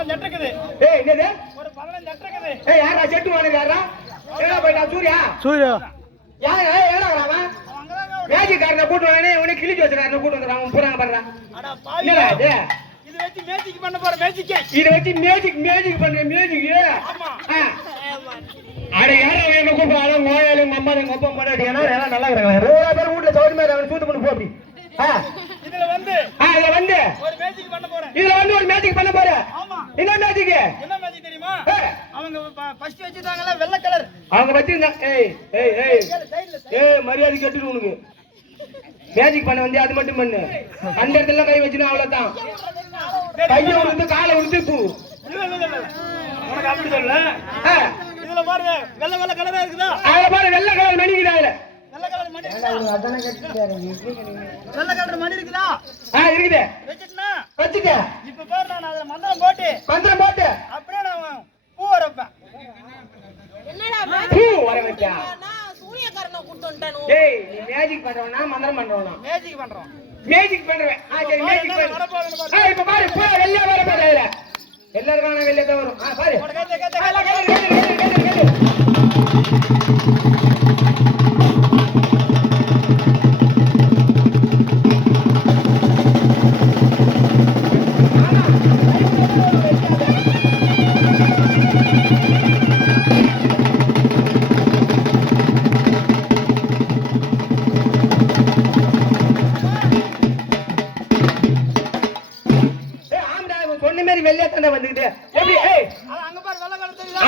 பதினஞ்சு அட்டை இருக்குது. ஏய் என்னது? ஒரு பதினஞ்சு அட்டை இருக்குது. ஏய் யாரா செட்டு வாங்க யாரா போயிட்டா? சூர்யா? சூர்யா. யார்? ஏடா ஒரு- மேஜிக்காரனை கூட்டு வானே உனே கிழிச்சு வச்சுக்காரனை கூட்டு வந்துறான் அவன் போறாங்க பாடுறான். அட பாவி. என்னடா இது? இது வச்சு மேஜிக் பண்ண போற மேஜிக்கே இத வச்சு மேஜிக் மேஜிக் பண்ற மேஜிக் ஆமா. அட யாரா வேணும் கூப்பிடுறாங்க நோயாளி உங்க அம்மா எங்க அப்பா எல்லாம் நல்லா இருக்கிறாங்க. ரோடா பேர் வீட்டுல சௌரி மாதிரி அவன் சூத்து பண்ணி போ அப்படி. ஆ. வந்து. ஆ, இதுல வந்து. ஒரு மேஜிக் பண்ண போறேன். இதுல வந்து ஒரு மேஜிக் பண்ண போற ஆமா. என்ன மேஜிக் என்ன மேஜிக் தெரியுமா. அவங்க ஃபர்ஸ்ட் வச்சிருந்தாங்கல்ல வெள்ளை கலர் அவங்க வச்சிருந்தா ஏய் ஏய் ஏய். ஏய் மரியாதை உனக்கு. மேஜிக் பண்ண வந்து அது மட்டும் பண்ணு. அந்த இடத்துல கை வச்சுனா அவ்வளவுதான். கையை உடுத்து காலை உடுத்து பூ. உனக்கு அப்படி சொல்லல ஆ, இதுல பாருங்க வெள்ளை வெள்ளை கலரா இருக்குதா? அதுல பாரு வெள்ளை கலர் மணிக்குதா அதுல வெள்ளை கலர் மணி இருக்குதா வெள்ளை கலர் மணி இருக்குதா ஆ இருக்குது வச்சுக்க. இப்ப பாரு நான் அதுல மந்திரம் போட்டு. மந்திரம் போட்டு. அப்படியே நான் பூ வரப்பேன் என்னடா பூ வர வச்சா. கூட்டு வந்துட்டானு ஏய் நீ மேஜிக் பண்றவனா மந்திரம் பண்றவனா? மேஜிக் பண்றோம். மேஜிக் பண்றவன். ஆ சரி மேஜிக் பாரு. ஆ இப்ப பாரு பூ வெள்ளையா வர வெள்ளையா தான் வரும். ஆ பாரு. உனக்கு கேட்டு, கேட்டு, ஆ, கேட்டு, கேளு, கேட்டு.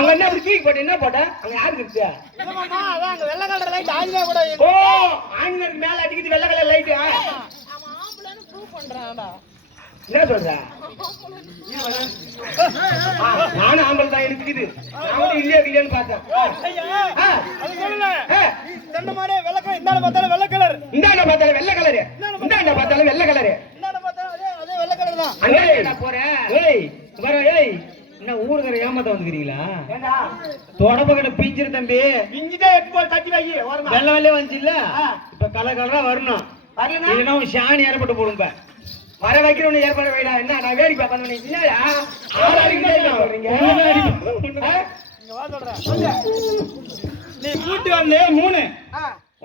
அங்க என்ன அப்படி தூக்கி போட்டு என்ன போட்ட? அங்க யாருக்கு இருக்கு? அங்க வெள்ளை கலர் லைட் ஆஞ்சா கூட ஓ, ஆஞ்சநேயருக்கு மேல அடிக்குது வெள்ளை கலர் லைட்டு. ஆ, அவன் ஆம்பளைன்னு ப்ரூவ் பண்றான்டா என்ன சொல்ற? நானும் ஆம்பளை தான் இருக்குது. நான் கூட இல்லையா இல்லையான்னு பார்த்தேன். அது சொல்லல மாதிரி வெள்ளை கலர் இந்தாண்ட பார்த்தாலும் வெள்ளை கலர் இந்தாண்ட பார்த்தாலும் வெள்ளை கலரு. இந்தாண்ட பார்த்தாலும் வெள்ளை கலரு. ஏமாத்த வந்துக்கிறீங்களா? தொடப்பக்கட பிஞ்சிரு தம்பி. இஞ்சிதான் எடுத்து போய் தட்டி வை ஓரமா. வெள்ளை வெள்ளை வந்துச்சு இல்ல. இப்ப கலர் கலரா வரணும். இல்லைன்னா உன் சாணி ஏற்பட்டு போடுங்க வர வைக்கிறவனு ஏற்பாடு வைடா. என்ன நான் வேடிக்கை பார்க்கணும் சொல்றேன். நீ கூட்டி வந்து மூணு.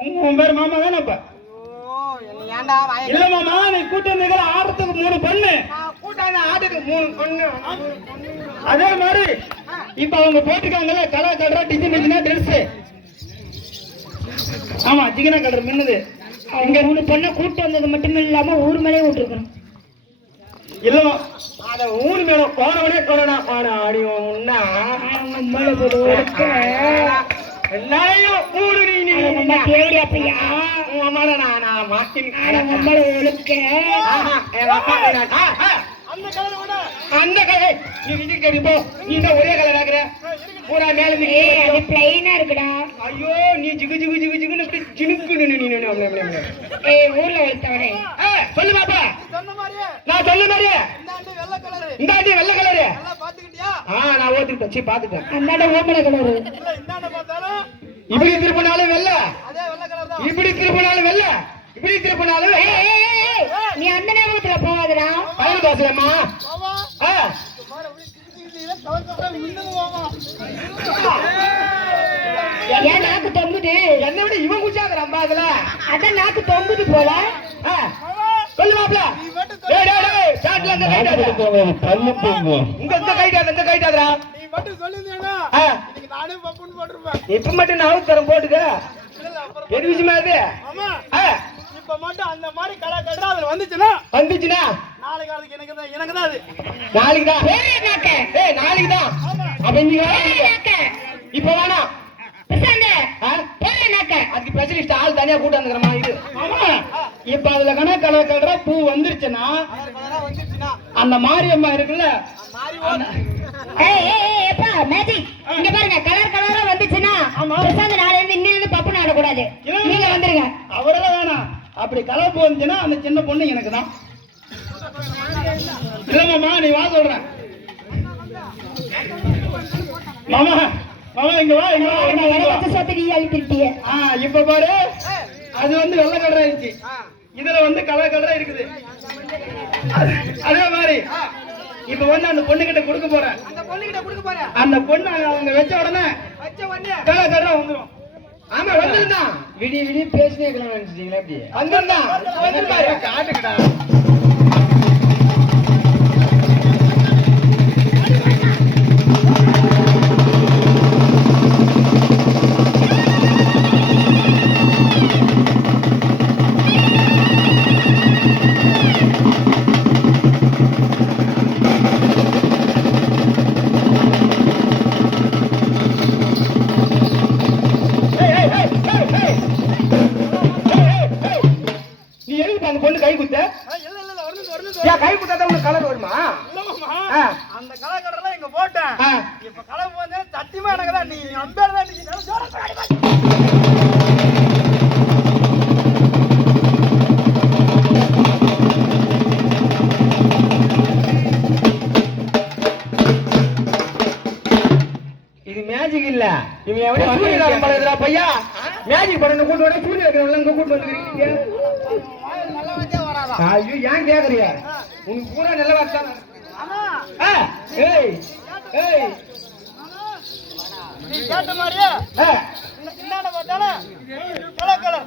உங்க உன் பேர் மாமா தானே இப்ப இல்ல மாமா நீ கூட்டி வந்தீங்களா ஆடுறதுக்கு மூணு பொண்ணு. கூட்டான ஆட்டுக்கு மூணு பொண்ணு அதே மாதிரி இப்ப அவங்க போட்டிருக்காங்கல்ல கலர் கலரா டிசைன் டிசைனா ட்ரெஸ் ஆமா ஜிகினா கலர் மின்னுது. அவங்க மூணு பொண்ணை கூட்டு வந்தது மட்டும் இல்லாம ஊர் மேலே விட்டுருக்கணும். இல்லமா அத ஊரு மேல போனவனே சொல்லணும் ஆனா அடி உன்னா ஊரு நீ அப்பையா? உன் நான் நம்மள ஒழுக்க அந்த கலர் நீ விஜய் கடி போ. நீ என்ன ஒரே கலர் ஆகுற பூரா மேல இருந்து ஏய் அது பிளைனா இருக்குடா. ஐயோ நீ ஜிகு ஜிகு ஜிகு ஜிகுன்னு இப்படி ஜினுக்குன்னு நீ நீ நீ அப்படி, அப்படி, அப்படி. ஏய் ஊர்ல வைத்தவனே ஆ, சொல்லு பாப்பா. சொன்ன மாதிரியே. நான் சொல்ல மாதிரியே. இந்தாண்டு வெள்ளை கலரு இந்த ஆண்டி வெள்ளை கலரு நல்லா பாத்துக்கிட்டியா ஆ நான் ஓத்துக்கிட்டேன் சீ பாத்துட்டேன் அந்தாண்ட ஓமன கலரு இல்ல இந்தாண்ட பார்த்தாலும் இப்படி திருப்பினாலும் வெள்ள. அதே வெள்ளை கலர் தான். இப்படி திருப்பினாலும் வெள்ள. இப்படி திருப்பினாலும் ஏய், ஏய், ஏய், ஏய், நீ அந்த பயன் பேசலாமா ஏன் நாக்கு தொங்குது? என்னை விட இவன் குச்சாக்குறான் பாக்கல அதான் நாக்கு தொங்குது போல. ஆ. மாமா சொல்லு மாப்ள நீ மட்டும் டேய் டேய் டேய் சாட்ல அந்த கைட்டாத இந்த இந்த கைட்டாத இந்த கைட்டாதடா நீ மட்டும் சொல்லிருந்தேன்னா ஆ. இன்னைக்கு நானே பப்புன்னு போட்டிருப்பேன் இப்ப மட்டும் நான் அவுத்தரம் போட்டுக்க. பெரிய விஷயமா ஆ. இப்ப மட்டும் அந்த மாதிரி கலர் கலரா அதுல வந்துச்சுன்னா? வந்துச்சுனா நாளைக்கு அதுக்கு எனக்கு தான் எனக்கு தான் அது? நாளைக்கு தான் போறே நாக்க. ஏய் நாளைக்கு தான் அப்ப வர நாக்க. இப்ப வேணாம் பிரசாந்த ஆ? போறே நாக்க. அதுக்கு ஸ்பெஷலிஸ்ட் ஆள் தனியா கூட்டு வந்துக்கிற மாதிரி இது ஆமா. இப்ப அதுல கண கலர் கலரா பூ வந்துருச்சுன்னா. அந்த மாரியம்மா இருக்குல்ல ஏய் ஏய் ஏய் எப்பா மேஜிக் இங்க பாருங்க கலர் கலரா வந்துச்சுன்னா பிரசாந்த் நாளைல இருந்து இன்னிலிருந்து பப்பு ஆடக்கூடாது. நீங்க வந்துருங்க. அவரெல்லாம் வேணாம். அப்படி கலர் பூ வந்துச்சுன்னா அந்த சின்ன பொண்ணு எனக்கு தான். இல்லம்மா நீ வா சொல்றேன் மாமா மாமா இங்க வா இங்க வா வா. வச்சு சொத்து நீ அழுத்திட்டிய ஆ இப்ப பாரு அது வந்து வெள்ளை கலரா இருந்துச்சு இதுல வந்து கலர் கலரா இருக்குது. அது- மாதிரி இப்ப வந்து அந்த பொண்ணு கிட்ட கொடுக்க போறேன். அந்த பொண்ணுகிட்ட கொடுக்க போறேன் அந்த பொண்ணு அவங்க வச்ச உடனே வச்ச உடனே? கலா கலா வந்துரும். ஆமா வந்துருந்தான் விடிய விடிய பேசினே இருக்கலாம் நினைச்சிட்டீங்களா எப்படி வந்துருந்தான் வந்துருந்தாரு காட்டுக்கடா. எதுக்கு அந்த பொண்ணு கை குத்த? ஏன் கை குத்தாதான் உனக்கு கலர் வருமா. அந்த கலா கடலாம் இங்க போட்டேன். இப்ப கலை போது சத்தியமா எனக்கு தான் நீ அம்பேர் தான் நீ மேஜிக் பண்ணணும் கூட்டு வர சூரிய இருக்கிறவங்க இங்க கூட்டு வந்தே வராதா? ஐயோ ஏன் கேக்குறிய? உனக்கு பூரா நல்ல வார்த்தை. ஏய் ஏய். நீ கேட்ட மாதிரியே என்னென்ன பார்த்தாலும் கலர் கலர்.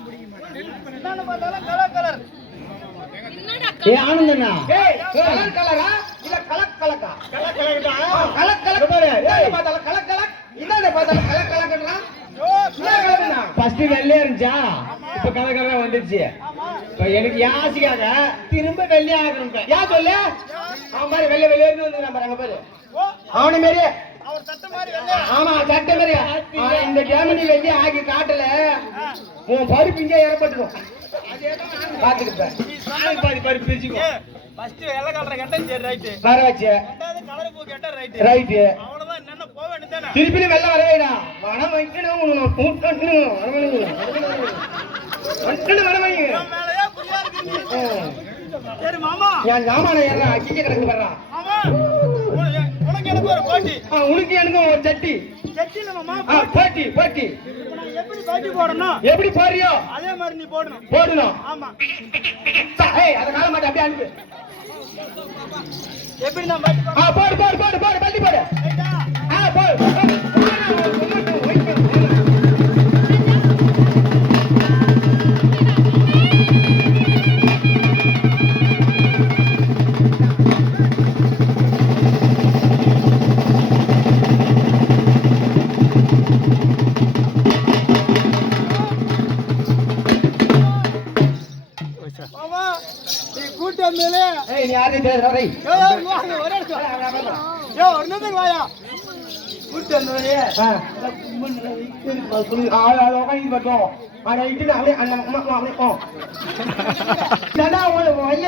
என்னென்ன பார்த்தாலும் கலர் கலர். ஏ ஆனந்தண்ணா. ஏய் கலர் கலரா? இல்ல கலக் கலக்கா? தான் ஆ, கலக் கலக் பாரு. ஏய் பார்த்தாலும் கலக் கலக். இந்தாண்ட பார்த்தாலும் கலக் கலக்கன்றா? ஃபர்ஸ்ட் வெள்ளையா இருந்துச்சா? இப்ப கலர் கலரா வந்துருச்சு இப்ப எனக்கு யாசிக்காக திரும்ப வெள்ளையா ஆகணும். யா சொல்லு? அவன் மாதிரி வெள்ளை வெளியே வந்து நம்ம அங்க பாரு. அவனு மாரி. அவர் சட்டை மாதிரி வெள்ளை ஆமா சட்டை மாதிரி ஆ, இந்த கேமனி வெள்ளி ஆகி காட்டல உன் பருப்பு இங்கே இறப்பட்டுடும் பாத்துக்கிட்டேன் பாதி பாதி பிரிச்சுக்கோ. ஃபர்ஸ்ட் வெள்ளை கலர் கேட்டா சரி ரைட்டு வர வச்சு. ரெண்டாவது கலர் பூ கேட்டா ரைட்டு ரைட்டு அவ்வளவுதான் என்னென்ன போக வேண்டியதானே திருப்பி வெள்ள வரவேடா. வனம் வைக்கணும் உனக்கு கூட்டணும். வந்துட்டு வர வை மேலையா புரியா இருக்கு நீ. சரி மாமா. என் ஜாமான ஏறா அக்கிக்க கிடக்கு வர்றான் மாமா உனக்கு எனக்கு ஒரு சட்டி. போட்டி. போட்டி எப்படி போட்டி போடணும்? எப்படி போறியோ அதே மாதிரி நீ போடணும். போடணும். ஆமா. அதை கால மாட்டேன் அப்படியே அனுப்பு. எப்படி போடு போடு போடு போடு பள்ளி போடு. கூட்டு வந்ததுல ஏய் நீ யாரையும் பேசுறா ரை யோ யோ, இங்க வாங்க ஒரே நிமிஷம் யோ ஒரு நிமிஷம் வாயா. கூட்டு ஆ. ஆனா, அப்படியே அம்மா, அப்படியே போ. வைய